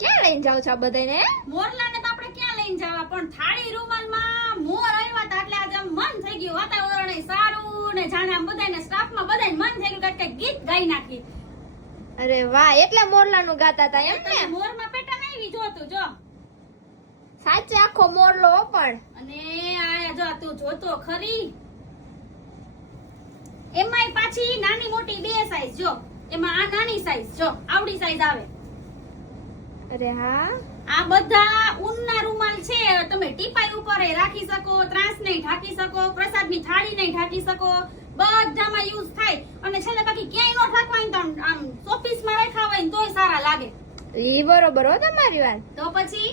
ક્યાં લઈને જાવ છો આ બધાને? મોરલાને તો આપણે ક્યાં લઈને જવા, પણ થાળી રૂમાલમાં મોર આવ્યા હતા એટલે આજે આમ મન થઈ ગયું, વાતાવરણ સારું ને જાણે આમ બધાને સ્ટાફમાં બધાને મન થઈ ગયું કે ગીત ગાઈ નાખી. અરે વાહ, એટલે મોરલાનું ગાતા હતા એમ ને? મોરમાં પેટર્ન આવી જોતું જો, સાચે આખો મોરલો પણ. અને આયા જો તું જોતો ખરી, એમાંય પાછી નાની મોટી બે સાઈઝ જો, એમાં આ નાની સાઈઝ જો આવડી સાઈઝ આવે. અરે હા, આ બધા ઊનના રૂમાલ છે, તમે ટીપાઈ ઉપર રાખી શકો, ત્રાસ નહીં ઢાંકી શકો, પ્રસાદની થાળી નહીં ઢાંકી શકો, બધામાં યુઝ થાય. અને છેલ્લે બાકી ક્યાંય નો ઢાંકવાય તો આમ ઓફિસમાં રાખ્યા હોય ને તોય સારા લાગે. ઈ બરોબર હો તમારી વાત. તો પછી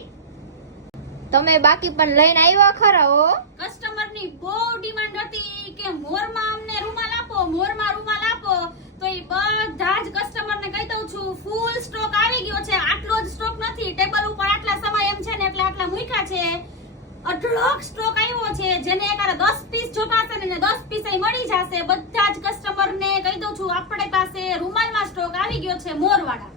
તમે બાકી પણ લઈને આવ્યા ખરા હો. કસ્ટમરની બહુ ડિમાન્ડ હતી કે મોરમાં અમને રૂમાલ આપો, મોરમાં રૂમાલ આપો. તો એ બધા જ કસ્ટમરને કહી દઉં છું, ફૂલ સ્ટોક આવી ગયો છે. આટલો જ સ્ટોક નથી, ટેબલ ઉપર આટલા સમય એમ છે ને એટલે આટલા મૂક્યા છે. અઢળક સ્ટોક આવ્યો છે, જેને એકારે 10 પીસ જોતા હશે ને 10 પીસ મળી જશે. બધા જ કસ્ટમરને કહી દઉં છું, આપણી પાસે રૂમાલમાં સ્ટોક આવી ગયો છે મોરવાળા.